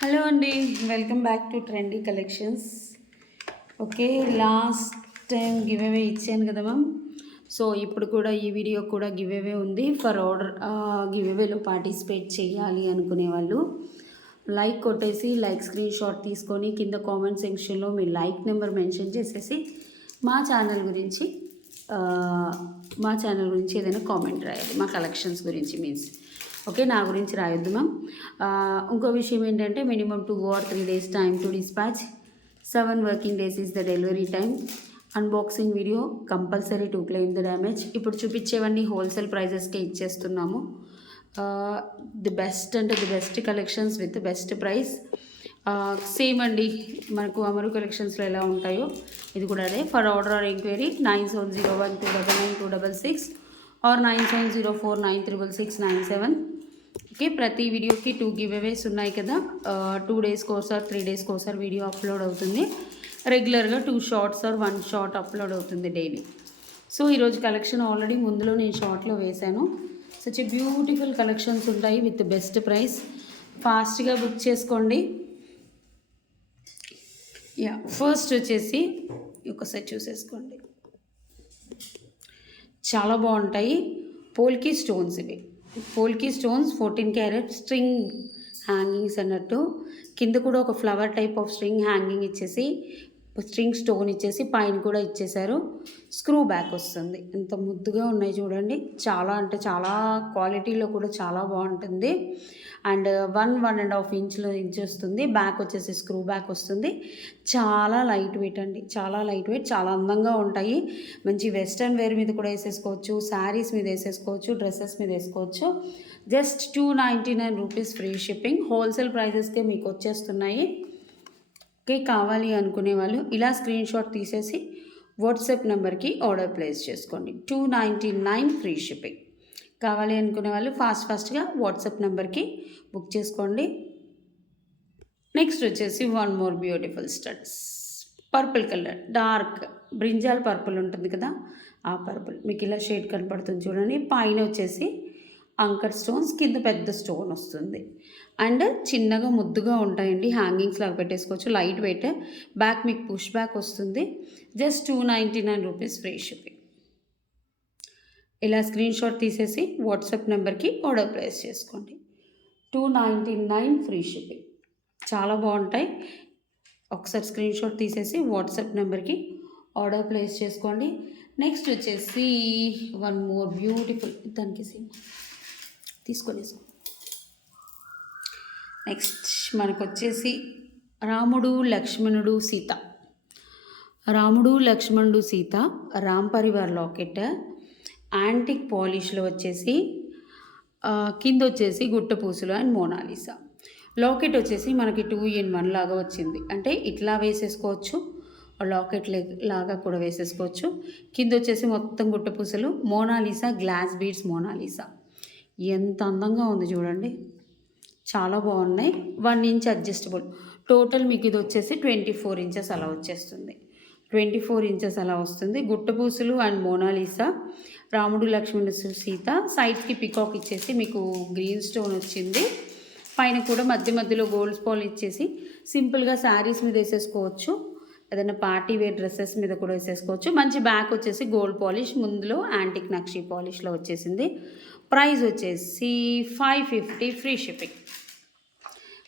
Hello అండి, welcome back to trendy collections. Okay, last time give away ఇచ్చాను కదా ma'am. So ఇప్పుడు కూడా ఈ వీడియో కూడా గివ్ అవే ఉంది. ఫర్ ఆర్డర్ గివ్ అవేలో పార్టిసిపేట్ చేయాలి అనుకునే వాళ్ళు లైక్ కొట్టేసి లైక్ స్క్రీన్ షాట్ తీసుకొని కింద కామెంట్ సెక్షన్లో మీ లైక్ నెంబర్ మెన్షన్ చేసేసి మా ఛానల్ గురించి ఏదైనా కామెంట్ రాయాలి. మా కలెక్షన్స్ గురించి మీన్స్ ఓకే, నా గురించి రాయొద్దు మ్యామ్. ఇంకో విషయం ఏంటంటే minimum 2 or 3 days time to dispatch. 7 working days is the delivery time. Unboxing video compulsory to claim the damage. ఇప్పుడు చూపించేవన్నీ హోల్సేల్ ప్రైజెస్కే ఇచ్చేస్తున్నాము. ది బెస్ట్ అంటే the best collections with best price. Same అండి, మనకు అమరు కలెక్షన్స్లో ఎలా ఉంటాయో ఇది కూడా అదే. For order or enquiry 9701299266 or 9704936697. Okay, ప్రతి వీడియోకి 2 గివ్ అవేస్ ఉన్నాయి కదా. 2 daysకి ఒకసారి 3 daysకి ఒకసారి వీడియో అప్లోడ్ అవుతుంది. రెగ్యులర్గా 2 shots ఆర్ 1 shot అప్లోడ్ అవుతుంది డైలీ. సో ఈరోజు కలెక్షన్ ఆల్రెడీ ముందులో నేను షార్ట్లో వేశాను. సచ్ బ్యూటిఫుల్ కలెక్షన్స్ ఉంటాయి విత్ బెస్ట్ ప్రైస్. ఫాస్ట్గా బుక్ చేసుకోండి. ఫస్ట్ వచ్చేసి ఒకసారి చూసేసుకోండి, చాలా బాగుంటాయి. పోల్కి స్టోన్స్, ఇవి పోల్కి స్టోన్స్ 14 carat స్ట్రింగ్ హ్యాంగింగ్స్ అన్నట్టు. కింద కూడా ఒక flower type of string hanging ఇచ్చేసి స్ట్రింగ్ స్టోన్ ఇచ్చేసి పైన కూడా ఇచ్చేసారు. స్క్రూ బ్యాక్ వస్తుంది. ఎంత ముద్దుగా ఉన్నాయి చూడండి. చాలా అంటే చాలా క్వాలిటీలో కూడా చాలా బాగుంటుంది. అండ్ 1.5 ఇంచ్ వస్తుంది. బ్యాక్ వచ్చేసి స్క్రూ బ్యాక్ వస్తుంది. చాలా లైట్ వెయిట్ అండి, చాలా లైట్ వెయిట్, చాలా అందంగా ఉంటాయి. మంచి వెస్ట్రన్ వేర్ మీద కూడా వేసేసుకోవచ్చు, శారీస్ మీద వేసేసుకోవచ్చు, డ్రెస్సెస్ మీద వేసుకోవచ్చు. Just 299 rupees free shipping. Wholesale ప్రైజెస్కే మీకు వచ్చేస్తున్నాయి. ఓకే, కావాలి అనుకునే వాళ్ళు ఇలా స్క్రీన్ షాట్ తీసేసి వాట్సాప్ నెంబర్కి ఆర్డర్ ప్లేస్ చేసుకోండి. 299 ఫ్రీ షిప్పింగ్. కావాలి అనుకునే వాళ్ళు ఫాస్ట్గా వాట్సాప్ నెంబర్కి బుక్ చేసుకోండి. నెక్స్ట్ వచ్చేసి 1 more beautiful studs. Purple colour, dark brinjal purple ఉంటుంది కదా, ఆ పర్పుల్ మీకు ఇలా షేడ్ కనపడుతుంది చూడండి. పైన వచ్చేసి అంకర్ స్టోన్స్, కింద పెద్ద స్టోన్ వస్తుంది. అండ్ చిన్నగా ముద్దుగా ఉంటాయండి. హ్యాంగింగ్స్ లాగా పెట్టేసుకోవచ్చు. Light weight. బ్యాక్ మీకు పుష్ బ్యాక్ వస్తుంది. Just 299 rupees free shipping. ఇలా స్క్రీన్ షాట్ తీసేసి వాట్సాప్ నెంబర్కి ఆర్డర్ ప్లేస్ చేసుకోండి. 299 ఫ్రీ షిప్పింగ్. చాలా బాగుంటాయి. ఒకసారి స్క్రీన్ షాట్ తీసేసి వాట్సాప్ నెంబర్కి ఆర్డర్ ప్లేస్ చేసుకోండి. నెక్స్ట్ వచ్చేసి 1 more బ్యూటిఫుల్, దానికి తీసుకొని నెక్స్ట్ మనకు వచ్చేసి రాముడు లక్ష్మణుడు సీత. రాముడు లక్ష్మణుడు సీత రామ్ పరివార్ లాకెట్. యాంటిక్ పాలిష్లో వచ్చేసి కింద వచ్చేసి గుట్టపూసలు అండ్ మోనాలిసా. లాకెట్ వచ్చేసి మనకి 2 in 1 లాగా వచ్చింది. అంటే ఇట్లా వేసేసుకోవచ్చు, లాకెట్ లాగా కూడా వేసేసుకోవచ్చు. కింద వచ్చేసి మొత్తం గుట్టపూసలు, మోనాలిసా గ్లాస్ బీడ్స్ మోనాలిసా. ఎంత అందంగా ఉంది చూడండి, చాలా బాగున్నాయి. 1 inch అడ్జస్టబుల్. టోటల్ మీకు ఇది వచ్చేసి 24 inches అలా వచ్చేస్తుంది. 24 inches అలా వస్తుంది. గుట్టపూసలు అండ్ మోనాలిసా, రాముడు లక్ష్మణుడు సీత. సైడ్స్కి పికాక్ ఇచ్చేసి మీకు గ్రీన్ స్టోన్ వచ్చింది. పైన కూడా మధ్యలో గోల్డ్ స్పాల్ ఇచ్చేసి సింపుల్గా శారీస్ మీద వేసేసుకోవచ్చు. ఏదైనా పార్టీ వేర్ డ్రెస్సెస్ మీద కూడా వేసేసుకోవచ్చు. మంచి బ్యాక్ వచ్చేసి గోల్డ్ పాలిష్, ముందులో యాంటిక్ నక్షి పాలిష్లో వచ్చేసింది. ప్రైస్ వచ్చేసి 550 ఫ్రీ షిప్పింగ్.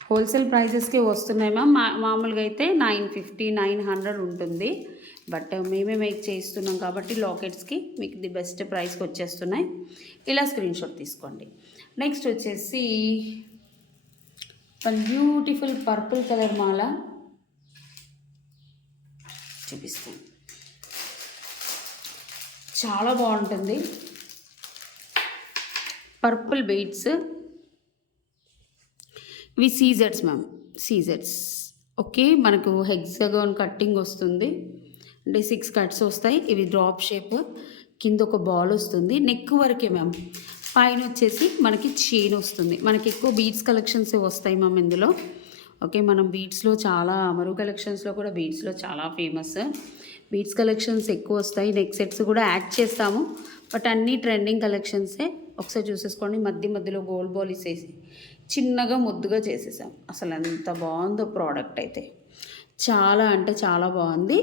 హోల్సేల్ ప్రైజెస్కి వస్తున్నాయి మ్యామ్. మామూలుగా అయితే 950 900 ఉంటుంది. బట్ మేమే మేక్ చేస్తున్నాం కాబట్టి లాకెట్స్కి మీకు ది బెస్ట్ ప్రైస్కి వచ్చేస్తున్నాయి. ఇలా స్క్రీన్ షాట్ తీసుకోండి. నెక్స్ట్ వచ్చేసి బ్యూటిఫుల్ పర్పుల్ కలర్ మాల చూపిస్తాను. చాలా బాగుంటుంది. పర్పుల్ బీడ్స్, ఇవి సీజెడ్స్ మ్యామ్, సీజెడ్స్. ఓకే, మనకు హెక్సాగాన్ కట్టింగ్ వస్తుంది. అంటే 6 cuts వస్తాయి. ఇవి డ్రాప్ షేప్. కింద ఒక బాల్ వస్తుంది. నెక్ వరకే మ్యామ్. పైన వచ్చేసి మనకి చైన్ వస్తుంది. మనకి ఎక్కువ బీడ్స్ కలెక్షన్స్ వస్తాయి మ్యామ్ ఇందులో. ఓకే, మనం బీడ్స్లో చాలా అమరు కలెక్షన్స్లో కూడా బీడ్స్లో చాలా ఫేమస్. బీడ్స్ కలెక్షన్స్ ఎక్కువ వస్తాయి. నెక్ సెట్స్ కూడా యాడ్ చేస్తాము, బట్ అన్నీ ట్రెండింగ్ కలెక్షన్సే. ఒకసారి చూసేసుకోండి. మధ్యలో గోల్డ్ బాల్ ఇసేసి చిన్నగా ముద్దుగా చేసేసాం. అసలు ఎంత బాగుందో ప్రోడక్ట్ అయితే, చాలా అంటే చాలా బాగుంది.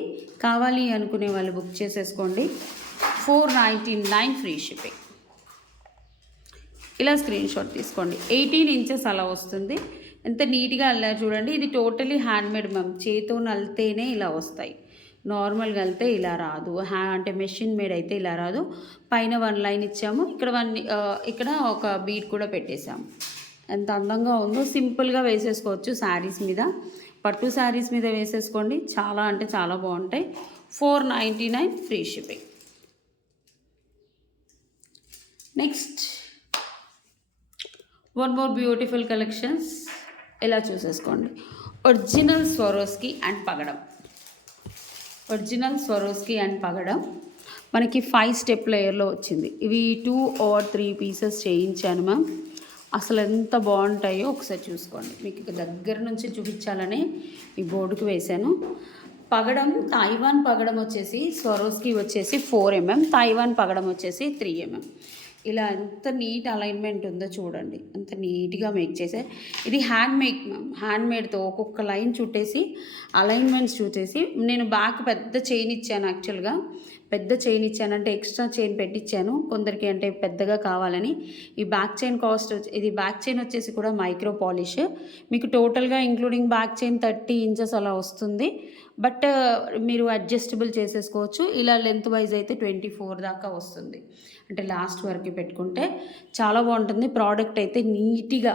కావాలి అనుకునే వాళ్ళు బుక్ చేసేసుకోండి. 499 ఫ్రీ షిప్పింగ్. ఇలా స్క్రీన్ షాట్ తీసుకోండి. 18 ఇంచెస్ అలా వస్తుంది. ఎంత నీట్గా అల్లారు చూడండి. ఇది టోటలీ హ్యాండ్మేడ్ మ్యామ్, చేతితో నలితేనే ఇలా వస్తాయి, నార్మల్గా వెళ్తే ఇలా రాదు. అంటే మెషిన్ మేడ్ అయితే ఇలా రాదు. పైన 1 లైన్ ఇచ్చాము, ఇక్కడ ఇక్కడ ఒక బీట్ కూడా పెట్టేసాము. ఎంత అందంగా ఉందో. సింపుల్గా వేసేసుకోవచ్చు శారీస్ మీద, పట్టు శారీస్ మీద వేసేసుకోండి. చాలా అంటే చాలా బాగుంటాయి. 499 free shipping. Next one more beautiful collections. ఇలా చూసేసుకోండి. ఒరిజినల్ స్వరోస్కి అండ్ పగడం. ఒరిజినల్ స్వరోస్కి అండ్ పగడం మనకి 5 స్టెప్ లేయర్లో వచ్చింది. ఇవి 2 or 3 పీసెస్ చేయించాను మ్యామ్. అసలు ఎంత బాగుంటాయో ఒకసారి చూసుకోండి. మీకు దగ్గర నుంచి చూపించాలని ఈ బోర్డుకి వేశాను. పగడం తైవాన్ పగడం వచ్చేసి స్వరోస్కి వచ్చేసి 4 mm, తైవాన్ పగడం వచ్చేసి 3 mm. ఇలా ఎంత నీట్ అలైన్మెంట్ ఉందో చూడండి, అంత నీట్గా మేక్ చేశారు. ఇది హ్యాండ్ మేడ్తో ఒక్కొక్క లైన్ చుట్టేసి అలైన్మెంట్స్ చూసేసి, నేను బ్యాక్ పెద్ద చైన్ ఇచ్చాను. యాక్చువల్గా పెద్ద చైన్ ఇచ్చానంటే ఎక్స్ట్రా చైన్ పెట్టించాను కొందరికి, అంటే పెద్దగా కావాలని. ఈ బ్యాక్ చైన్ కాస్ట్, ఇది బ్యాక్ చైన్ వచ్చేసి కూడా మైక్రో పాలిష్. మీకు టోటల్గా ఇంక్లూడింగ్ బ్యాక్ చైన్ 30 ఇంచెస్ అలా వస్తుంది. బట్ మీరు అడ్జస్టబుల్ చేసేసుకోవచ్చు. ఇలా లెంత్ వైజ్ అయితే 24 దాకా వస్తుంది. అంటే లాస్ట్ వరకు పెట్టుకుంటే చాలా బాగుంటుంది. ప్రోడక్ట్ అయితే నీట్గా,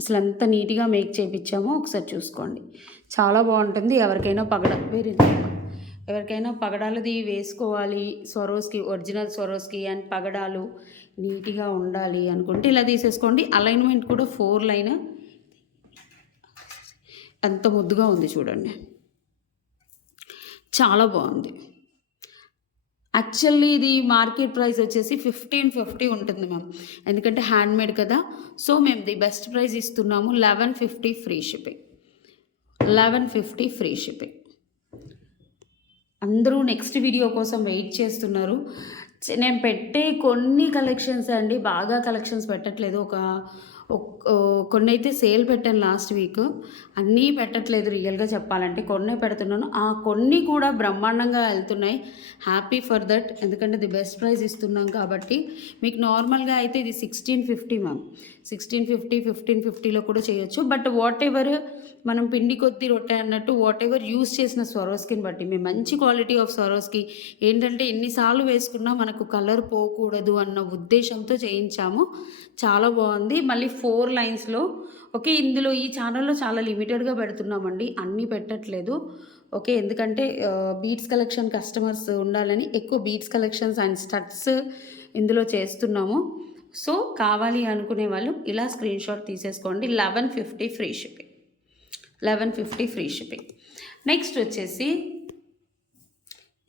అసలు ఎంత నీట్గా మేక్ చేయించామో ఒకసారి చూసుకోండి. చాలా బాగుంటుంది. ఎవరికైనా పగడాలది వేసుకోవాలి, స్వరోస్కి, ఒరిజినల్ స్వరోస్కి అండ్ పగడాలు నీట్గా ఉండాలి అనుకుంటే ఇలా తీసేసుకోండి. అలైన్మెంట్ కూడా 4 లైన్ ఎంత ముద్దుగా ఉంది చూడండి, చాలా బాగుంది. యాక్చువల్లీ ఇది మార్కెట్ ప్రైస్ వచ్చేసి 1550 ఉంటుంది మ్యామ్, ఎందుకంటే హ్యాండ్మేడ్ కదా. సో మేము ది బెస్ట్ ప్రైస్ ఇస్తున్నాము. 1150 ఫ్రీ షిప్పింగ్. 1150 free shipping. అందరూ నెక్స్ట్ వీడియో కోసం వెయిట్ చేస్తున్నారు. నేను పెట్టే కొన్ని కలెక్షన్స్ అండి, బాగా కలెక్షన్స్ పెట్టట్లేదు. కొన్ని అయితే సేల్ పెట్టాను లాస్ట్ వీక్, అన్నీ పెట్టట్లేదు రియల్గా చెప్పాలంటే. కొన్నే పెడుతున్నాను, ఆ కొన్ని కూడా బ్రహ్మాండంగా వెళ్తున్నాయి. హ్యాపీ ఫర్ దట్, ఎందుకంటే ది బెస్ట్ ప్రైస్ ఇస్తున్నాం కాబట్టి. మీకు నార్మల్గా అయితే ఇది 1650 మ్యామ్, 1650, 1550లో కూడా చేయొచ్చు. బట్ వాట్ ఎవర్ మనం పిండి కొద్ది రొట్టె అన్నట్టు, వాట్ ఎవర్ యూస్ చేసిన స్వరోస్కిని బట్టి మేము మంచి క్వాలిటీ ఆఫ్ స్వరోస్కి ఏంటంటే ఎన్నిసార్లు వేసుకున్నా మనకు కలర్ పోకూడదు అన్న ఉద్దేశంతో చేయించాము. చాలా బాగుంది. మళ్ళీ 4 లైన్స్లో. ఓకే, ఇందులో ఈ ఛానల్లో చాలా లిమిటెడ్గా పెడుతున్నామండి, అన్నీ పెట్టట్లేదు. ఓకే, ఎందుకంటే బీట్స్ కలెక్షన్ కస్టమర్స్ ఉండాలని ఎక్కువ బీట్స్ కలెక్షన్స్ అండ్ స్టడ్స్ ఇందులో చేస్తున్నాము. సో కావాలి అనుకునే వాళ్ళు ఇలా స్క్రీన్ షాట్ తీసేసుకోండి. 1150 free shipping. 1150 free shipping. Next వచ్చేసి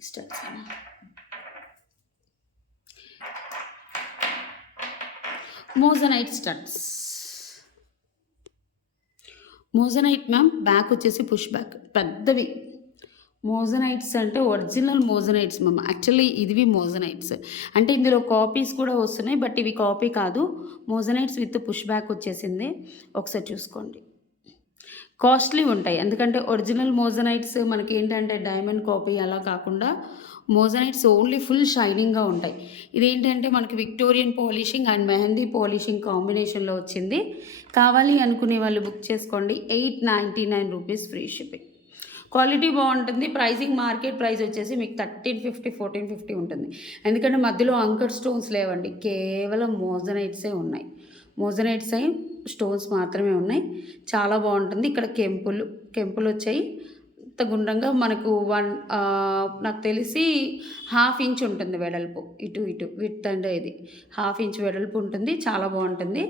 studs. Moissanite studs. Moissanite ma'am back వచ్చేసి పుష్ బ్యాక్ పెద్దవి. మోజనైట్స్ అంటే ఒరిజినల్ మోజనైట్స్ మ్యామ్. యాక్చువల్లీ ఇవి మోజనైట్స్ అంటే ఇందులో కాపీస్ కూడా వస్తున్నాయి, బట్ ఇవి కాపీ కాదు. మోజనైట్స్ విత్ పుష్ బ్యాక్ వచ్చేసింది. ఒకసారి చూసుకోండి. కాస్ట్లీ ఉంటాయి, ఎందుకంటే ఒరిజినల్ మోజనైట్స్ మనకి ఏంటంటే డైమండ్ కాపీ అలా కాకుండా మోజనైట్స్ ఓన్లీ ఫుల్ షైనింగ్గా ఉంటాయి. ఇదేంటంటే మనకి Victorian polishing and mehndi polishing కాంబినేషన్లో వచ్చింది. కావాలి అనుకునే వాళ్ళు బుక్ చేసుకోండి. 899 రూపీస్ ఫ్రీ షిప్పింగ్. క్వాలిటీ బాగుంటుంది. ప్రైసింగ్ మార్కెట్ ప్రైస్ వచ్చేసి మీకు 1350, 1450 ఉంటుంది. ఎందుకంటే మధ్యలో అంకర్ స్టోన్స్ లేవండి, కేవలం మోజనైట్సే ఉన్నాయి. మోజనైట్స్ అయి స్టోన్స్ మాత్రమే ఉన్నాయి. చాలా బాగుంటుంది. ఇక్కడ కెంపులు వచ్చాయి. ఇంత గుండ్రంగా మనకు నాకు తెలిసి 1/2 ఇంచ్ ఉంటుంది వెడల్పు, ఇటు విత్ అండ్ ఇది 1/2 ఇంచ్ వెడల్పు ఉంటుంది. చాలా బాగుంటుంది.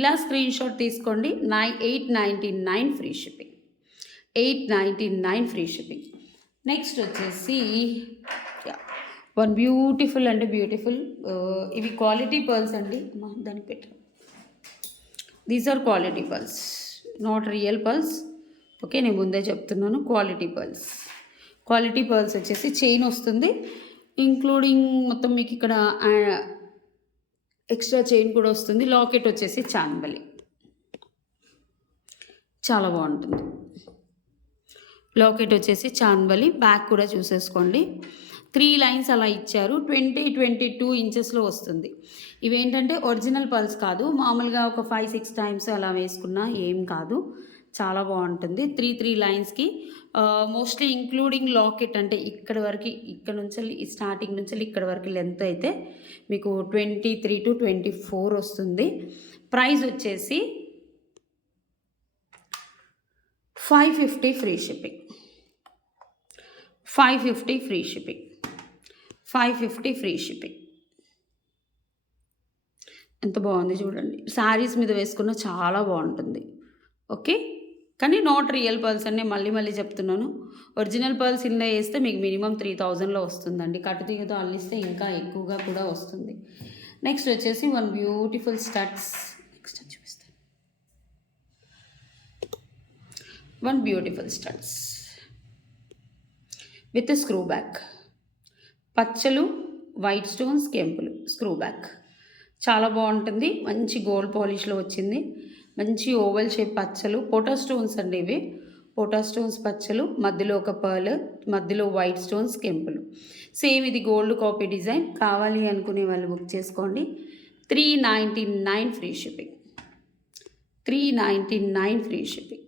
ఇలా స్క్రీన్ షాట్ తీసుకోండి. 899 free shipping. 899 free shipping. Next వచ్చేసి వన్ బ్యూటిఫుల్ అంటే బ్యూటిఫుల్, ఇవి క్వాలిటీ పర్ల్స్ అండి. దానికి పెట్టాను. These are quality pearls, not real pearls. Okay, నేను ముందే చెప్తున్నాను, క్వాలిటీ పర్ల్స్. క్వాలిటీ పర్ల్స్ వచ్చేసి చైన్ వస్తుంది, ఇంక్లూడింగ్ మొత్తం మీకు ఇక్కడ ఎక్స్ట్రా చైన్ కూడా వస్తుంది. లాకెట్ వచ్చేసి చాంబలి, చాలా బాగుంటుంది. లాకెట్ వచ్చేసి చాంబలి, బ్యాక్ కూడా చూసేసుకోండి. 3 లైన్స్ అలా ఇచ్చారు. 22 ఇంచెస్లో వస్తుంది. ఇవేంటంటే ఒరిజినల్ పల్స్ కాదు, మామూలుగా ఒక 5-6 టైమ్స్ అలా వేసుకున్నా ఏం కాదు, చాలా బాగుంటుంది. 3 లైన్స్కి మోస్ట్లీ ఇంక్లూడింగ్ లాకెట్, అంటే ఇక్కడ వరకు, ఇక్కడ నుంచి స్టార్టింగ్ నుంచి ఇక్కడ వరకు లెంత్ అయితే మీకు 23 to 24 వస్తుంది. ప్రైస్ వచ్చేసి 550 free shipping. 550 free shipping. 550 free shipping. ఎంత బాగుంది చూడండి, శారీస్ మీద వేసుకున్న చాలా బాగుంటుంది. ఓకే, కానీ నాట్ రియల్ పర్ల్స్ అని మళ్ళీ చెప్తున్నాను. ఒరిజినల్ పర్ల్స్ ఇందులో వేస్తే మీకు మినిమం 3000లో వస్తుందండి. కట్టుతీగతో అల్లిస్తే ఇంకా ఎక్కువగా కూడా వస్తుంది. నెక్స్ట్ వచ్చేసి వన్ బ్యూటిఫుల్ స్టడ్స్. నెక్స్ట్ చూపిస్తాను. One beautiful studs with screw back, పచ్చలు, వైట్ స్టోన్స్, కెంపులు, స్క్రూ బ్యాక్, చాలా బాగుంటుంది. మంచి గోల్డ్ పాలిష్లో వచ్చింది. మంచి ఓవల్ షేప్ పచ్చలు, పోటా స్టోన్స్ అండి ఇవి, పోటా స్టోన్స్ పచ్చలు, మధ్యలో ఒక పర్ల్, మధ్యలో వైట్ స్టోన్స్, కెంపులు. సేమ్ ఇది గోల్డ్ కాపీ డిజైన్. కావాలి అనుకునే వాళ్ళు బుక్ చేసుకోండి. 399 ఫ్రీ షిప్పింగ్. 399 free shipping.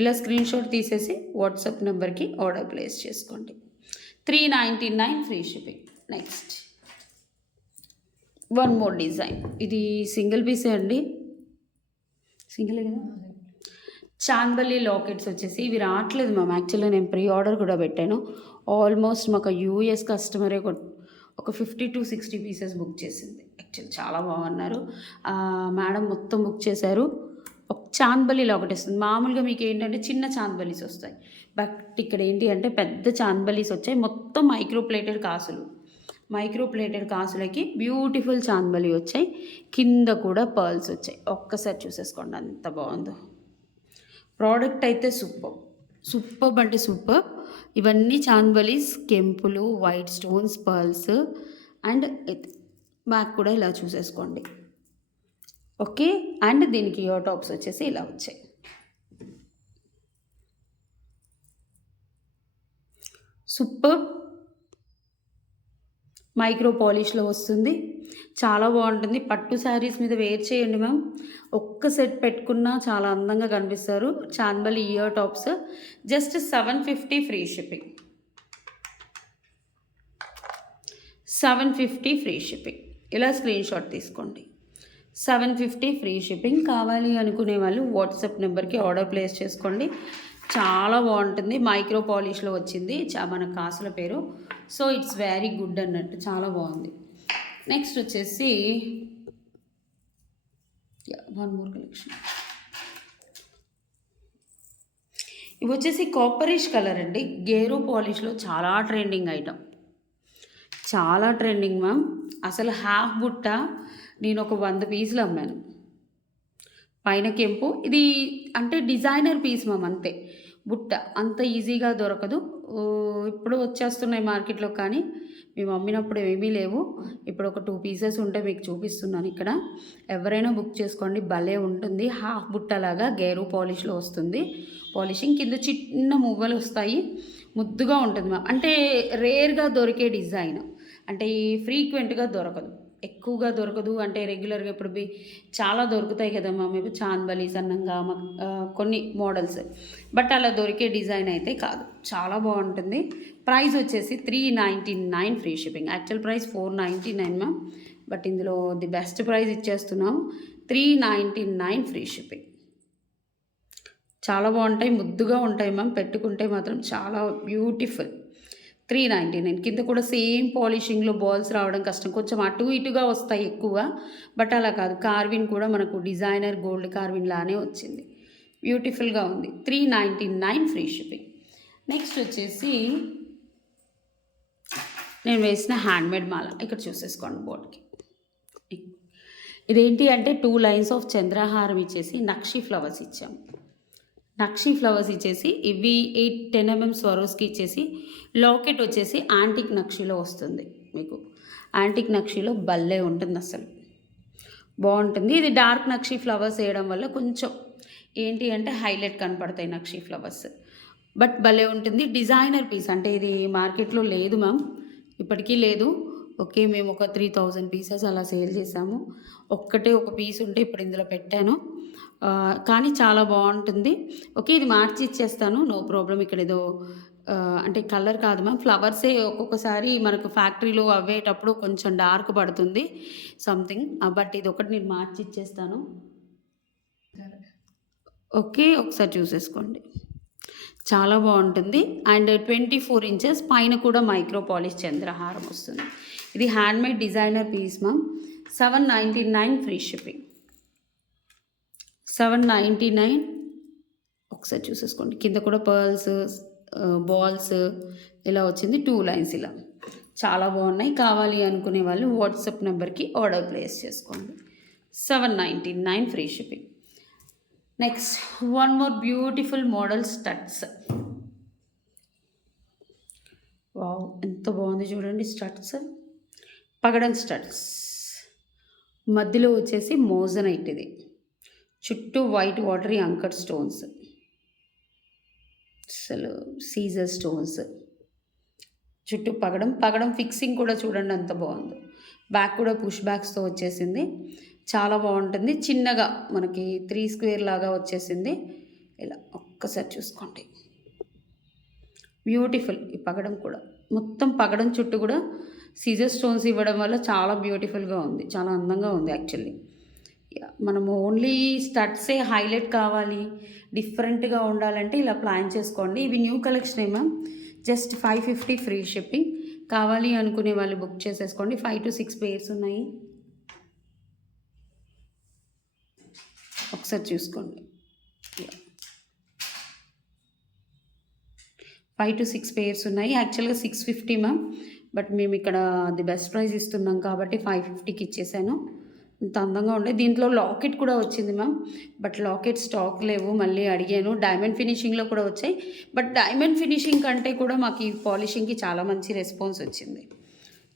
ఇలా స్క్రీన్ షాట్ తీసేసి వాట్సాప్ నెంబర్కి ఆర్డర్ ప్లేస్ చేసుకోండి. 399 free shipping. Next one more design. ఇది సింగిల్ పీసే అండి, సింగిలే కదా. చాంబలి లాకెట్స్ వచ్చేసి ఇవి రావట్లేదు మ్యామ్. యాక్చువల్గా నేను ప్రీ ఆర్డర్ కూడా పెట్టాను. ఆల్మోస్ట్ మాకు యూఎస్ కస్టమరే ఒక 50 to 60 పీసెస్ బుక్ చేసింది. యాక్చువల్ చాలా బాగున్నారు మేడం, మొత్తం బుక్ చేశారు. ఒక చాంబలి లాకెట్ వస్తుంది. మామూలుగా మీకు ఏంటంటే చిన్న చాంబలీస్ వస్తాయి, బట్ ఇక్కడ ఏంటి అంటే పెద్ద చాంబలీస్ వచ్చాయి. మొత్తం మైక్రోప్లేటెడ్ కాసులు, మైక్రోప్లేటెడ్ కాసులకి బ్యూటిఫుల్ చాంబలి వచ్చాయి. కింద కూడా పర్ల్స్ వచ్చాయి. ఒక్కసారి చూసేసుకోండి అంత బాగుందో. ప్రోడక్ట్ అయితే సూపర్ అంటే సూపర్. ఇవన్నీ చాంబలీస్, కెంపులు, white stones, pearls and back కూడా ఇలా చూసేసుకోండి. ఓకే, అండ్ దీనికి ఇయర్ టాప్స్ వచ్చేసి ఇలా వచ్చాయి. సూపర్ మైక్రో పాలిష్లో వస్తుంది, చాలా బాగుంటుంది. పట్టు శారీస్ మీద వేర్ చేయండి మ్యామ్. ఒక్క సెట్ పెట్టుకున్నా చాలా అందంగా కనిపిస్తారు. చాంబలి ear tops just 750 free shipping. 750 free shipping. ఇలా స్క్రీన్ షాట్ తీసుకోండి. 750 ఫ్రీ షిప్పింగ్. కావాలి అనుకునే వాళ్ళు వాట్సాప్ నెంబర్కి ఆర్డర్ ప్లేస్ చేసుకోండి. చాలా బాగుంటుంది. మైక్రో పాలిష్లో వచ్చింది మన కాసుల పేరు. సో ఇట్స్ వెరీ గుడ్ అన్నట్టు, చాలా బాగుంది. నెక్స్ట్ వచ్చేసి వన్ మోర్ కలెక్షన్. ఇవి వచ్చేసి కాపరిష్ కలర్ అండి, గేరో పాలిష్లో చాలా ట్రెండింగ్ ఐటమ్, చాలా ట్రెండింగ్ మ్యామ్. అసలు హాఫ్ బుట్ట నేను ఒక 100 పీసులు అమ్మాను. పైన కెంపు, ఇది అంటే డిజైనర్ పీస్ మ్యామ్, అంతే. బుట్ట అంత ఈజీగా దొరకదు, ఇప్పుడు వచ్చేస్తున్నాయి మార్కెట్లో, కానీ మేము అమ్మినప్పుడు ఏమీ లేవు. ఇప్పుడు ఒక 2 పీసెస్ ఉంటే మీకు చూపిస్తున్నాను ఇక్కడ. ఎవరైనా బుక్ చేసుకోండి, భలే ఉంటుంది. హాఫ్ బుట్టలాగా గేరు పాలిష్లో వస్తుంది. పాలిషింగ్ కింద చిన్న మువ్వలు వస్తాయి, ముద్దుగా ఉంటుంది మ్యామ్. అంటే రేర్గా దొరికే డిజైన్, అంటే ఫ్రీక్వెంట్గా దొరకదు, ఎక్కువగా దొరకదు. అంటే రెగ్యులర్గా ఇప్పుడు చాలా దొరుకుతాయి కదా మ్యామ్, ఇప్పుడు చాంబలి, సన్నంగా కొన్ని మోడల్స్, బట్ అలా దొరికే డిజైన్ అయితే కాదు. చాలా బాగుంటుంది. ప్రైస్ వచ్చేసి 399 free shipping. Actual price 499 ma'am, but ఇందులో ది బెస్ట్ ప్రైస్ ఇచ్చేస్తున్నాం. 399 ఫ్రీ షిప్పింగ్. చాలా బాగుంటాయి, ముద్దుగా ఉంటాయి మ్యామ్. పెట్టుకుంటే మాత్రం చాలా బ్యూటిఫుల్. 399. కింద కూడా సేమ్ పాలిషింగ్లో బాల్స్ రావడం కష్టం, కొంచెం అటు ఇటుగా వస్తాయి ఎక్కువ, బట్ అలా కాదు. కార్విన్ కూడా మనకు డిజైనర్ గోల్డ్ కార్విన్ లానే వచ్చింది, బ్యూటిఫుల్గా ఉంది. 399 ఫ్రీ షిప్పింగ్. నెక్స్ట్ వచ్చేసి నేను వేసిన హ్యాండ్మేడ్ మాల, ఇక్కడ చూసేసుకోండి బోర్డ్కి. ఇదేంటి అంటే 2 లైన్స్ ఆఫ్ చంద్రహారం ఇచ్చేసి నక్షి ఫ్లవర్స్ ఇచ్చాము. నక్షి ఫ్లవర్స్ ఇచ్చేసి ఇవి 8-10 mm స్వరోస్కి ఇచ్చేసి, లాకెట్ వచ్చేసి యాంటిక్ నక్షిలో వస్తుంది మీకు. యాంటిక్ నక్షీలో భలే ఉంటుంది అసలు, బాగుంటుంది. ఇది డార్క్ నక్షీ ఫ్లవర్స్ వేయడం వల్ల కొంచెం ఏంటి అంటే హైలైట్ కనపడతాయి నక్షీ ఫ్లవర్స్, బట్ భలే ఉంటుంది. డిజైనర్ పీస్ అంటే ఇది మార్కెట్లో లేదు మ్యామ్, ఇప్పటికీ లేదు. ఓకే, మేము ఒక 3000 పీసెస్ అలా సేల్ చేసాము. ఒక్కటే ఒక పీస్ ఉంటే ఇప్పుడు ఇందులో పెట్టాను, కానీ చాలా బాగుంటుంది. ఓకే, ఇది మార్చి ఇచ్చేస్తాను, నో ప్రాబ్లం. ఇక్కడ ఏదో అంటే కలర్ కాదు మ్యామ్, ఫ్లవర్సే ఒక్కొక్కసారి మనకు ఫ్యాక్టరీలో అవ్వేటప్పుడు కొంచెం డార్క్ పడుతుంది సంథింగ్, బట్ ఇది ఒకటి నేను మార్చి ఇచ్చేస్తాను. ఓకే, ఒకసారి చూసేసుకోండి, చాలా బాగుంటుంది. అండ్ 24 ఇంచెస్ పైన కూడా మైక్రో పాలిష్ చంద్రహారం వస్తుంది. ఇది handmade designer piece ma'am. 799 free shipping. 799. ఒకసారి చూసేసుకోండి, కింద కూడా పర్ల్స్ బాల్స్ ఇలా వచ్చింది, 2 లైన్స్ ఇలా చాలా బాగున్నాయి. కావాలి అనుకునే వాళ్ళు వాట్సాప్ నెంబర్కి ఆర్డర్ ప్లేస్ చేసుకోండి. 799 free shipping. Next one more beautiful model studs. Wow, ఎంత బాగుంది చూడండి స్టడ్స్. పగడం స్టడ్స్, మధ్యలో వచ్చేసి మోజనైట్, ఇది చుట్టూ వైట్ వాటరీ అంకర్ స్టోన్స్, అసలు సీజర్ స్టోన్స్, చుట్టూ పగడం ఫిక్సింగ్ కూడా చూడండి ఎంత బాగుందో. బ్యాక్ కూడా పుష్ బ్యాక్స్తో వచ్చేసింది, చాలా బాగుంటుంది. చిన్నగా మనకి 3 స్క్వేర్ లాగా వచ్చేసింది, ఇలా ఒక్కసారి చూసుకోండి, బ్యూటిఫుల్. ఈ పగడం కూడా మొత్తం పగడం చుట్టూ కూడా సీజర్ స్టోన్స్ ఇవ్వడం వల్ల చాలా బ్యూటిఫుల్గా ఉంది, చాలా అందంగా ఉంది యాక్చువల్లీ. మనము ఓన్లీ స్టడ్సే హైలైట్ కావాలి, డిఫరెంట్గా ఉండాలంటే ఇలా ప్లాన్ చేసుకోండి. ఇవి న్యూ కలెక్షన్ ఏమో, జస్ట్ 550 ఫ్రీ షిప్పింగ్. కావాలి అనుకునే వాళ్ళు బుక్ చేసేసుకోండి. 5 to 6 పేర్స్ ఉన్నాయి, ఒకసారి చూసుకోండి. 5 to 6 పేర్స్ ఉన్నాయి. యాక్చువల్గా 650 మ్యామ్, బట్ మేము ఇక్కడ ది బెస్ట్ ప్రైస్ ఇస్తున్నాం కాబట్టి 550కి ఇచ్చేసాను. ఇంత అందంగా ఉండే. దీంట్లో లాకెట్ కూడా వచ్చింది మ్యామ్, బట్ లాకెట్ స్టాక్ లేవు, మళ్ళీ అడిగాను. డైమండ్ ఫినిషింగ్లో కూడా వచ్చాయి, బట్ డైమండ్ ఫినిషింగ్ కంటే కూడా మాకు ఈ పాలిషింగ్కి చాలా మంచి రెస్పాన్స్ వచ్చింది,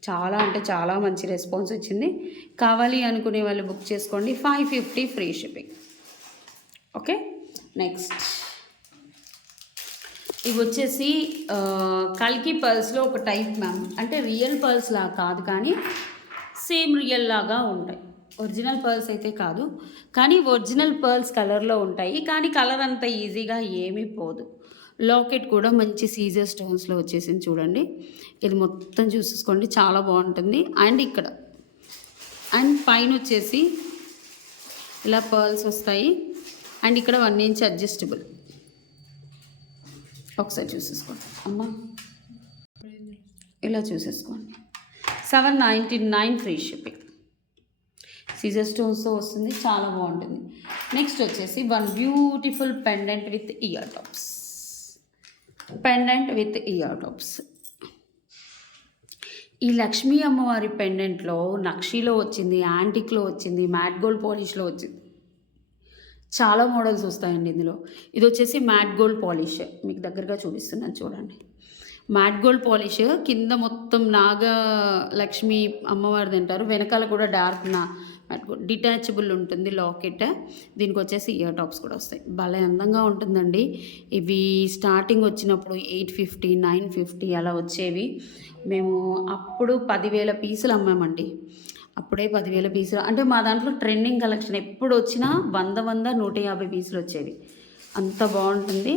చాలా అంటే చాలా మంచి రెస్పాన్స్ వచ్చింది. కావాలి అనుకునే వాళ్ళు బుక్ చేసుకోండి. 550 ఫ్రీ షిప్పింగ్. ఓకే, నెక్స్ట్ ఇవి వచ్చేసి కల్కి పర్ల్స్లో ఒక టైప్ మ్యామ్, అంటే రియల్ పర్ల్స్ లాగా కాదు కానీ సేమ్ రియల్ లాగా ఉంటాయి. ఒరిజినల్ పర్ల్స్ అయితే కాదు, కానీ ఒరిజినల్ పర్ల్స్ కలర్లో ఉంటాయి, కానీ కలర్ అంత ఈజీగా ఏమీ పోదు. లాకెట్ కూడా మంచి సీజర్ స్టోన్స్లో వచ్చేసింది చూడండి, ఇది మొత్తం చూసేసుకోండి, చాలా బాగుంటుంది. అండ్ ఇక్కడ అండ్ పైన వచ్చేసి ఇలా పర్ల్స్ వస్తాయి, అండ్ ఇక్కడ 1 ఇంచ్ అడ్జస్టబుల్. ఒకసారి చూసేసుకోండి అమ్మా, ఇలా చూసేసుకోండి. 799 ఫ్రీ షిప్పింగ్. సీజర్ స్టోన్స్తో వస్తుంది, చాలా బాగుంటుంది. నెక్స్ట్ వచ్చేసి one beautiful pendant with ear tops. Pendant with ear tops. ఈ లక్ష్మీ అమ్మవారి పెండెంట్లో నక్షీలో వచ్చింది, యాంటిక్లో వచ్చింది, మ్యాట్ గోల్డ్ పాలిష్లో వచ్చింది, చాలా మోడల్స్ వస్తాయండి ఇందులో. ఇది వచ్చేసి మ్యాట్ గోల్డ్ పాలిష్, మీకు దగ్గరగా చూపిస్తున్నాను చూడండి. మ్యాట్ గోల్డ్ పాలిష్ కింద మొత్తం లక్ష్మి అమ్మవారిది అంటారు, వెనకాల కూడా డార్క్ మ్యాట్ గోల్డ్ డిటాచబుల్ ఉంటుంది లాకెట్. దీనికి వచ్చేసి ఇయర్ టాప్స్ కూడా వస్తాయి, భలే అందంగా ఉంటుందండి. ఇవి స్టార్టింగ్ వచ్చినప్పుడు 850, 950 అలా వచ్చేవి. మేము అప్పుడు 10,000 పీసులు అమ్మామండి, అప్పుడే 10,000 పీసులు. అంటే మా దాంట్లో ట్రెండింగ్ కలెక్షన్ ఎప్పుడు వచ్చినా 100, 150 పీసులు వచ్చేవి, అంత బాగుంటుంది.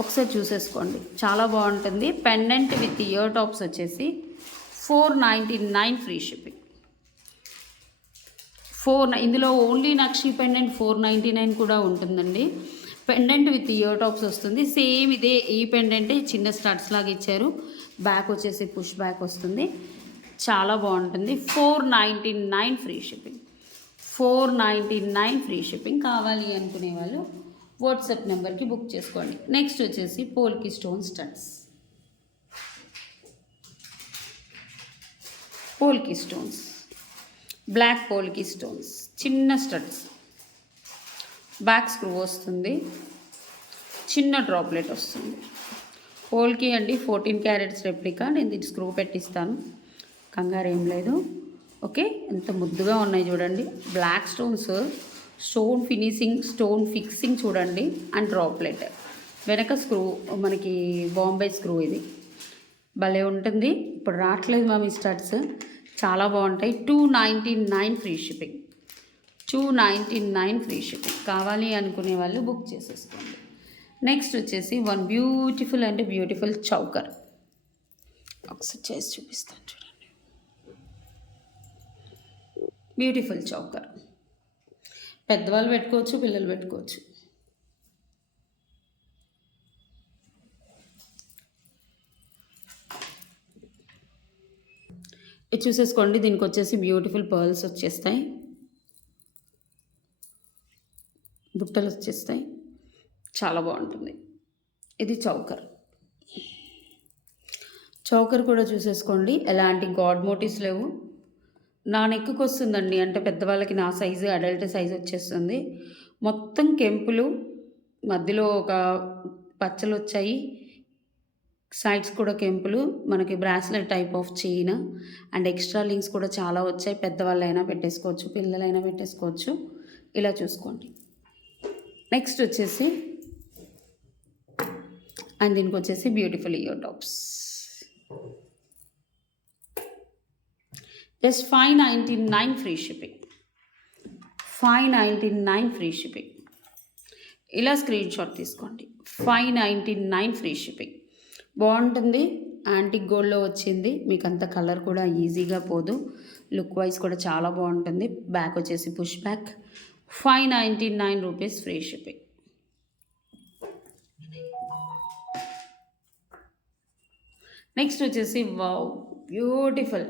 ఒకసారి చూసేసుకోండి, చాలా బాగుంటుంది. పెండెంట్ విత్ ఇయర్ టాప్స్ వచ్చేసి 499 ఫ్రీ షిప్పింగ్. ఇందులో ఓన్లీ నక్షి పెండెంట్ 499 కూడా ఉంటుందండి. పెండెంట్ విత్ ఇయర్ టాప్స్ వస్తుంది, సేమ్ ఇదే. ఈ పెండెంటే చిన్న స్టడ్స్ లాగా ఇచ్చారు, బ్యాక్ వచ్చేసి పుష్ బ్యాక్ వస్తుంది, చాలా బాగుంటుంది. 499 ఫ్రీ షిప్పింగ్. 499 free shipping. కావాలి అనుకునే వాళ్ళు వాట్సాప్ నెంబర్కి బుక్ చేసుకోండి. నెక్స్ట్ వచ్చేసి polki stone studs. Polki stones, black polki stones, చిన్న స్టడ్స్, బ్యాక్ స్క్రూ వస్తుంది, చిన్న డ్రాప్లెట్ వస్తుంది. పోల్కి అండి 14 క్యారెట్స్ రెప్లికా, నేను దీనికి స్క్రూ పెట్టిస్తాను. కంగారు ఏం లేదు. ఓకే, ఎంత ముద్దుగా ఉన్నాయి చూడండి. Black stones, stone finishing, stone fixing చూడండి. అండ్ డ్రాప్లెట్ వెనక స్క్రూ, మనకి బాంబే స్క్రూ ఇది భలే ఉంటుంది. ఇప్పుడు రావట్లేదు మా స్టడ్స్, చాలా బాగుంటాయి. 299 ఫ్రీ షిప్పింగ్. 299 free shipping. కావాలి అనుకునే వాళ్ళు బుక్ చేసేసుకోండి. నెక్స్ట్ వచ్చేసి one beautiful and beautiful choker. ఒకసారి చేసి చూపిస్తాను చూడండి. బ్యూటిఫుల్ చౌకర్, పెద్దవాళ్ళు పెట్టుకోవచ్చు, పిల్లలు పెట్టుకోవచ్చు. ఇది చూసేసుకోండి. దీనికి వచ్చేసి బ్యూటిఫుల్ పర్ల్స్ వచ్చేస్తాయి, బుట్టలు వచ్చేస్తాయి, చాలా బాగుంటుంది. ఇది చౌకర్. చౌకర్ కూడా చూసేసుకోండి, ఎలాంటి గాడ్ మోటివ్స్ లేవు. నా నెక్కు వస్తుందండి, అంటే పెద్దవాళ్ళకి నా సైజు, అడల్ట్ సైజు వచ్చేస్తుంది. మొత్తం కెంపులు, మధ్యలో ఒక పచ్చలు వచ్చాయి, సైడ్స్ కూడా కెంపులు, మనకి bracelet type of chain and extra links కూడా చాలా వచ్చాయి. పెద్దవాళ్ళైనా పెట్టేసుకోవచ్చు, పిల్లలైనా పెట్టేసుకోవచ్చు. ఇలా చూసుకోండి. నెక్స్ట్ వచ్చేసి అండ్ దీనికి వచ్చేసి beautiful year tops. Just 599 free shipping. 599 free shipping. ఇలా స్క్రీన్ షాట్ తీసుకోండి. 599 ఫ్రీ షిప్పింగ్. బాగుంటుంది. యాంటిక్ గోల్డ్లో వచ్చింది, మీకు అంత కలర్ కూడా ఈజీగా పోదు. లుక్ వైజ్ కూడా చాలా బాగుంటుంది. బ్యాక్ వచ్చేసి push back. 599 rupees free shipping. Next వచ్చేసి wow, beautiful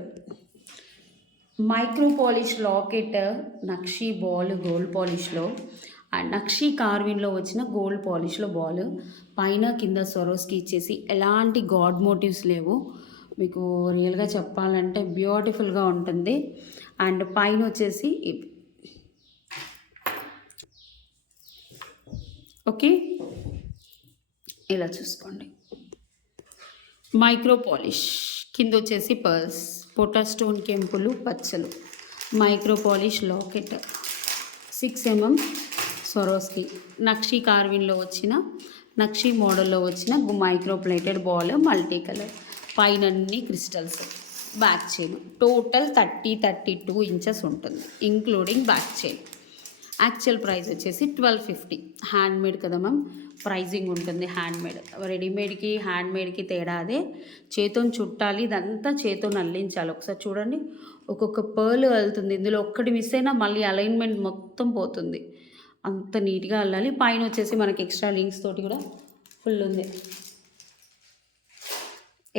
micro polish locket, nakshi ball gold పాలిష్లో అండ్ నక్షీ కార్విన్లో వచ్చిన గోల్డ్ పాలిష్లో బాల్. పైన కింద సొరోస్కి ఇచ్చేసి ఎలాంటి గాడ్ మోటివ్స్ లేవు. మీకు రియల్గా చెప్పాలంటే బ్యూటిఫుల్గా ఉంటుంది. అండ్ పైన వచ్చేసి ఓకే, ఇలా చూసుకోండి. మైక్రో పాలిష్, కింద వచ్చేసి పర్ల్స్, పొటా స్టోన్ కెంపులు, పచ్చలు, micro polish locket, 6 mm Swarovski, nakshi కార్విన్లో వచ్చిన, నక్షీ మోడల్లో వచ్చిన micro plated ball, multi colour, పైన అన్ని crystals, back chain. Total 32 inches ఉంటుంది, including back chain. Actual price వచ్చేసి 1250. హ్యాండ్మేడ్ కదా మ్యామ్, ప్రైజింగ్ ఉంటుంది. హ్యాండ్మేడ్, రెడీమేడ్కి హ్యాండ్మేడ్కి తేడా అదే. చేతో చుట్టాలి, ఇదంతా చేతో అల్లించాలి. ఒకసారి చూడండి, ఒక్కొక్క పర్ల్ వెళ్తుంది. ఇందులో ఒక్కటి మిస్ అయినా మళ్ళీ అలైన్మెంట్ మొత్తం పోతుంది. అంత నీట్గా అల్లాలి. పైన వచ్చేసి మనకి ఎక్స్ట్రా లింక్స్ తోటి కూడా ఫుల్ ఉంది.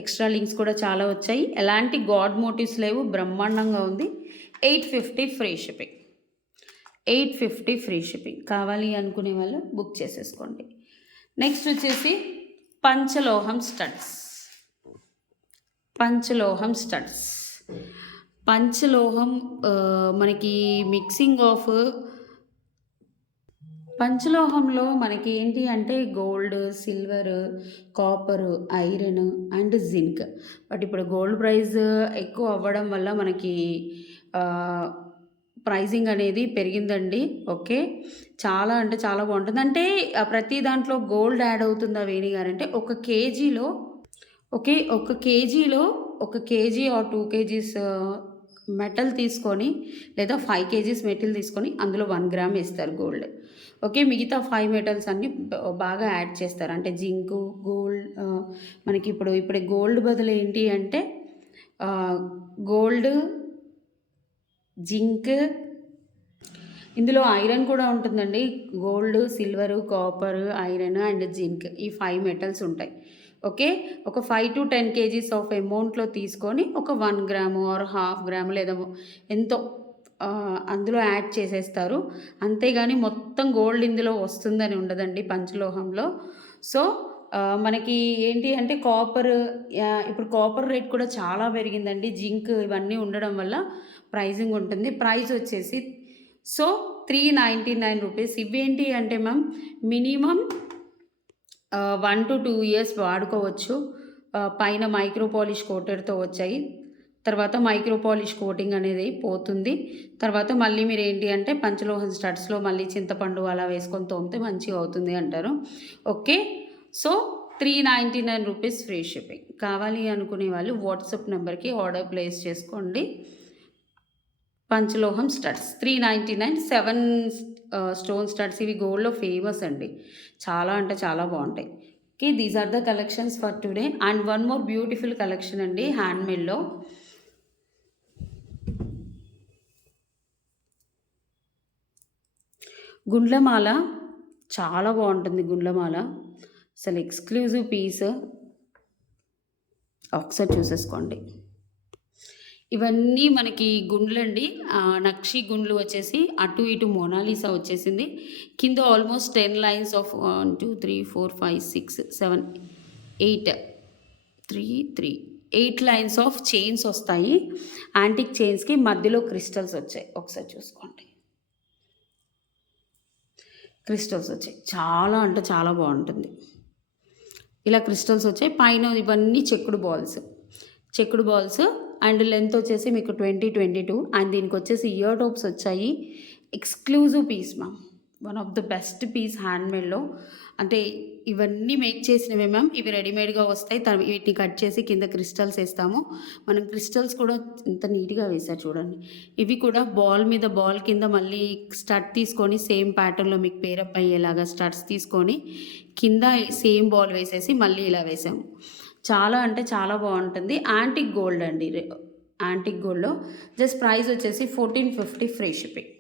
ఎక్స్ట్రా లింక్స్ కూడా చాలా వచ్చాయి. ఎలాంటి గాడ్ మోటివ్స్ లేవు, బ్రహ్మాండంగా ఉంది. 850 ఫ్రీ షిప్పింగ్. 850 free shipping. కావాలి అనుకునే వాళ్ళు బుక్ చేసేసుకోండి. నెక్స్ట్ వచ్చేసి పంచలోహం స్టడ్స్. పంచలోహం స్టడ్స్, పంచలోహం మనకి మిక్సింగ్ ఆఫ్ పంచలోహంలో మనకి ఏంటి అంటే gold, silver, copper, iron and zinc. But ఇప్పుడు గోల్డ్ ప్రైస్ ఎక్కువ అవ్వడం వల్ల మనకి ప్రైజింగ్ అనేది పెరిగిందండి. ఓకే, చాలా అంటే చాలా బాగుంటుంది. అంటే ప్రతి దాంట్లో గోల్డ్ యాడ్ అవుతుందా వేణి గారు అంటే, ఒక కేజీలో ఓకే, ఒక కేజీ ఆర్ 2 kgs మెటల్ తీసుకొని, లేదా 5 kgs మెటల్ తీసుకొని అందులో 1 గ్రామ్ వేస్తారు గోల్డ్. ఓకే, మిగతా 5 మెటల్స్ అన్నీ బాగా యాడ్ చేస్తారు. అంటే జింకు, గోల్డ్, మనకి ఇప్పుడు గోల్డ్ బదులు ఏంటి అంటే గోల్డ్, జింక్, ఇందులో ఐరన్ కూడా ఉంటుందండి. Gold, silver, copper, iron and zinc, ఈ 5 మెటల్స్ ఉంటాయి. ఓకే, ఒక 5 to 10 kgs ఆఫ్ అమౌంట్లో తీసుకొని ఒక 1 గ్రాము ఆర్ 1/2 గ్రాము లేదా ఎంతో అందులో యాడ్ చేసేస్తారు. అంతేగాని మొత్తం గోల్డ్ ఇందులో వస్తుందని ఉండదండి పంచలోహంలో. సో మనకి ఏంటి అంటే కాపర్, ఇప్పుడు కాపర్ రేట్ కూడా చాలా పెరిగిందండి. జింక్ ఇవన్నీ ఉండడం వల్ల ప్రైజింగ్ ఉంటుంది. ప్రైస్ వచ్చేసి 399 రూపీస్. ఇవేంటి అంటే మ్యామ్ మినిమం 1 to 2 years వాడుకోవచ్చు. పైన మైక్రో పాలిష్ కోటెడ్తో వచ్చాయి. తర్వాత మైక్రో పాలిష్ కోటింగ్ అనేది పోతుంది. తర్వాత మళ్ళీ మీరు ఏంటి అంటే పంచలోహం స్టడ్స్లో మళ్ళీ చింతపండు అలా వేసుకొని తోమితే మంచిగా అవుతుంది అంటారు. Okay. So 399 rupees free shipping. కావాలి అనుకునే వాళ్ళు వాట్సాప్ నెంబర్కి ఆర్డర్ ప్లేస్ చేసుకోండి. పంచలోహం స్టడ్స్ 399 7 స్టోన్ స్టడ్స్. ఇవి గోల్డ్లో ఫేమస్ అండి. చాలా అంటే చాలా బాగుంటాయి. Okay, these are the collections for today. And one more beautiful collection అండి హ్యాండ్మేడ్లో. గుండ్లమాల చాలా బాగుంటుంది. గుండ్లమాల అసలు ఎక్స్క్లూజివ్ పీస్. ఒకసారి చూసేసుకోండి. ఇవన్నీ మనకి గుండ్లండి. నక్షి గుండ్లు వచ్చేసి అటు ఇటు మోనాలిసా వచ్చేసింది. కింద almost 10 lines of 1 2 3 4 5 6 7 8 8 lines of chains వస్తాయి. యాంటిక్ చైన్స్కి మధ్యలో క్రిస్టల్స్ వచ్చాయి. ఒకసారి చూసుకోండి. క్రిస్టల్స్ వచ్చాయి. చాలా అంటే చాలా బాగుంటుంది. ఇలా క్రిస్టల్స్ వచ్చాయి. పైన ఇవన్నీ చెక్కుడు బాల్స్ అండ్ లెంత్ వచ్చేసి మీకు 20-22. అండ్ దీనికి వచ్చేసి ఇయర్ టాప్స్ వచ్చాయి. Exclusive piece ma'am. One of the best piece హ్యాండ్మేడ్లో. అంటే ఇవన్నీ మేక్ చేసినవే మ్యామ్. ఇవి రెడీమేడ్గా వస్తాయి. వీటిని కట్ చేసి కింద క్రిస్టల్స్ వేస్తాము. మనం క్రిస్టల్స్ కూడా ఇంత నీట్గా వేసారు చూడండి. ఇవి కూడా బాల్ మీద బాల్ కింద మళ్ళీ స్టడ్ తీసుకొని సేమ్ ప్యాటర్న్లో మీకు పేరప్ అయ్యేలాగా స్టడ్స్ తీసుకొని కింద సేమ్ బాల్ వేసేసి మళ్ళీ ఇలా వేసాము. చాలా అంటే చాలా బాగుంటుంది. యాంటిక్ గోల్డ్ అండి. యాంటిక్ గోల్డ్లో జస్ట్ ప్రైస్ వచ్చేసి 1450 ఫ్రీ షిప్పింగ్.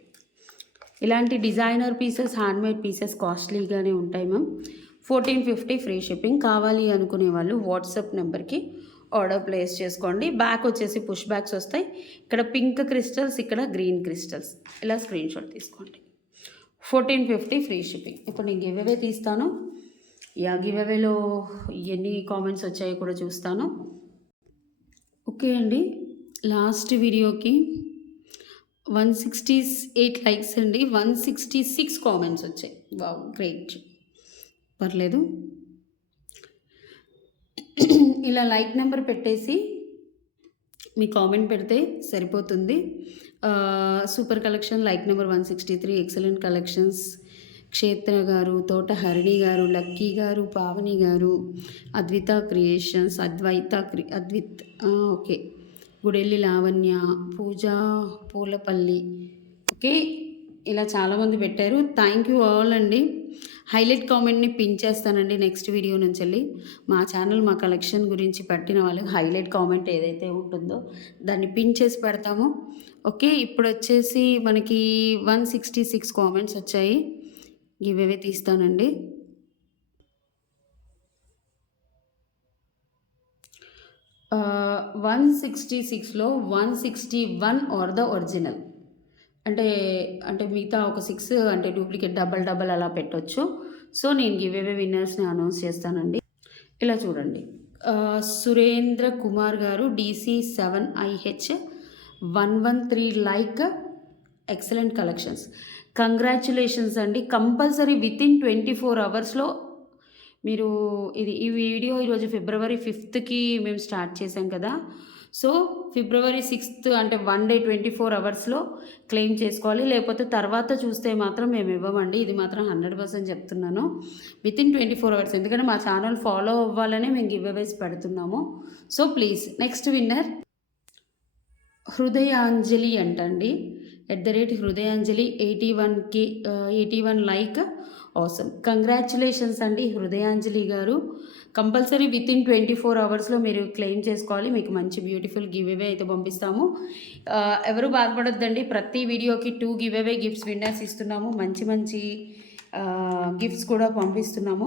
ఇలాంటి డిజైనర్ పీసెస్ హ్యాండ్మేడ్ పీసెస్ కాస్ట్లీగానే ఉంటాయి మ్యామ్. 1450 free shipping. కావాలి అనుకునే వాళ్ళు వాట్సాప్ నెంబర్కి ఆర్డర్ ప్లేస్ చేసుకోండి. బ్యాక్ వచ్చేసి పుష్ బ్యాక్స్ వస్తాయి. ఇక్కడ పింక్ క్రిస్టల్స్, ఇక్కడ గ్రీన్ క్రిస్టల్స్. ఇలా స్క్రీన్ షాట్ తీసుకోండి. 1450 ఫ్రీ షిప్పింగ్. ఇప్పుడు నేను గివ్ అవే తీస్తాను. గివ్ అవేలో ఎన్ని కామెంట్స్ వచ్చాయో కూడా చూస్తాను. ఓకే అండి, లాస్ట్ వీడియోకి 168 లైక్స్ అండి. 166 కామెంట్స్ వచ్చాయి. Wow, great. పర్లేదు. ఇలా లైక్ నెంబర్ పెట్టేసి మీ కామెంట్ పెడితే సరిపోతుంది. Super collection like number 163. Excellent collections. క్షేత్ర గారు, తోట హరిణి గారు, లక్కీ గారు, పావని గారు, అద్విత క్రియేషన్స్, అద్విత్, ఓకే, గుడెల్లి లావణ్య, పూజ పూలపల్లి. ఓకే, ఇలా చాలామంది పెట్టారు. థ్యాంక్ యూ ఆల్ అండి. హైలైట్ కామెంట్ని పిన్ చేస్తానండి నెక్స్ట్ వీడియో నుంచి వెళ్ళి. మా ఛానల్ మా కలెక్షన్ గురించి పెట్టిన వాళ్ళకి హైలైట్ కామెంట్ ఏదైతే ఉంటుందో దాన్ని పిన్ చేసి పెడతాము. ఓకే, ఇప్పుడు వచ్చేసి మనకి 166 కామెంట్స్ వచ్చాయి. ఇవేవే తీస్తానండి. ఆ 166లో 161 ఆర్ ద ఒరిజినల్. అంటే మిగతా ఒక 6 అంటే డూప్లికేట్ డబల్ అలా పెట్టొచ్చు. సో నేను గివ్ అవే విన్నర్స్ని అనౌన్స్ చేస్తానండి. ఇలా చూడండి. సురేంద్ర కుమార్ గారు DC7IH 113 like. Excellent collections. Congratulations అండి. కంపల్సరీ వితిన్ 24 అవర్స్లో మీరు ఈ వీడియో ఈరోజు February 5th మేము స్టార్ట్ చేసాం కదా. సో February 6th అంటే 1 డే 24 అవర్స్లో క్లెయిమ్ చేసుకోవాలి. లేకపోతే తర్వాత చూస్తే మాత్రం మేము ఇవ్వమండి. ఇది మాత్రం 100% చెప్తున్నాను. Within 24 hours. ఎందుకంటే మా ఛానల్ ఫాలో అవ్వాలనే మేము గివ్ అవేస్ పెడుతున్నాము. So please. నెక్స్ట్ విన్నర్ హృదయాంజలి అంటండి. @హృదయాంజలి 81 లైక్. ఆసమ్. కంగ్రాచ్యులేషన్స్ అండి హృదయాంజలి గారు. కంపల్సరీ వితిన్ 24 అవర్స్లో మీరు క్లెయిమ్ చేసుకోవాలి. మీకు మంచి బ్యూటిఫుల్ గివ్ అవే అయితే పంపిస్తాము. ఎవరు బాధపడొద్దండి. ప్రతి వీడియోకి 2 గివ్ అవే గిఫ్ట్స్ విన్నర్స్ ఇస్తున్నాము. మంచి గిఫ్ట్స్ కూడా పంపిస్తున్నాము.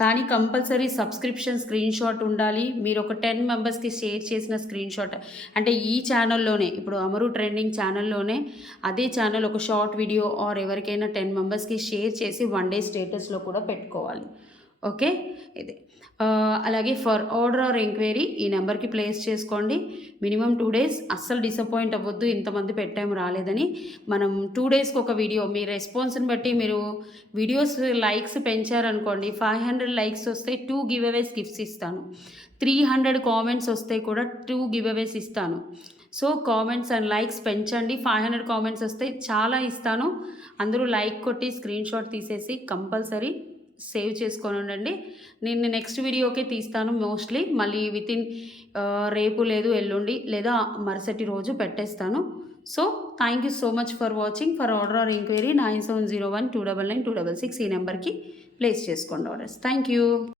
కానీ కంపల్సరీ సబ్స్క్రిప్షన్ స్క్రీన్ షాట్ ఉండాలి. మీరు ఒక 10 మెంబర్స్కి షేర్ చేసిన స్క్రీన్ షాట్, అంటే ఈ ఛానల్లోనే ఇప్పుడు అమరు ట్రెండింగ్ ఛానల్లోనే అదే ఛానల్ ఒక షార్ట్ వీడియో ఆర్ ఎవరికైనా 10 మెంబర్స్కి షేర్ చేసి 1 డే స్టేటస్లో కూడా పెట్టుకోవాలి. ఓకే, ఇది. అలాగే ఫర్ ఆర్డర్ ఆర్ ఎంక్వైరీ ఈ నెంబర్కి ప్లేస్ చేసుకోండి. Minimum 2 days. అస్సలు డిసప్పాయింట్ అవ్వద్దు. ఇంతమంది పెట్టాము రాలేదని. మనం 2 daysకి ఒక వీడియో, మీ రెస్పాన్స్ని బట్టి మీరు వీడియోస్ లైక్స్ పెంచారనుకోండి, 500 లైక్స్ వస్తే 2 గివ్ అవేస్ గిఫ్ట్స్ ఇస్తాను. 300 కామెంట్స్ వస్తే కూడా 2 గివ్ అవేస్ ఇస్తాను. సో కామెంట్స్ అండ్ లైక్స్ పెంచండి. 500 కామెంట్స్ వస్తే చాలా ఇస్తాను. అందరూ లైక్ కొట్టి స్క్రీన్ షాట్ తీసేసి కంపల్సరీ సేవ్ చేసుకొని ఉండండి. నేను నెక్స్ట్ వీడియోకే తీస్తాను మోస్ట్లీ. మళ్ళీ వితిన్ రేపు లేదు ఎల్లుండి లేదా మరుసటి రోజు పెట్టేస్తాను. So thank you so much for watching. For order or enquiry 9701 299 266 ఈ నెంబర్కి ప్లేస్ చేసుకోండి ఆర్డర్స్. Thank you.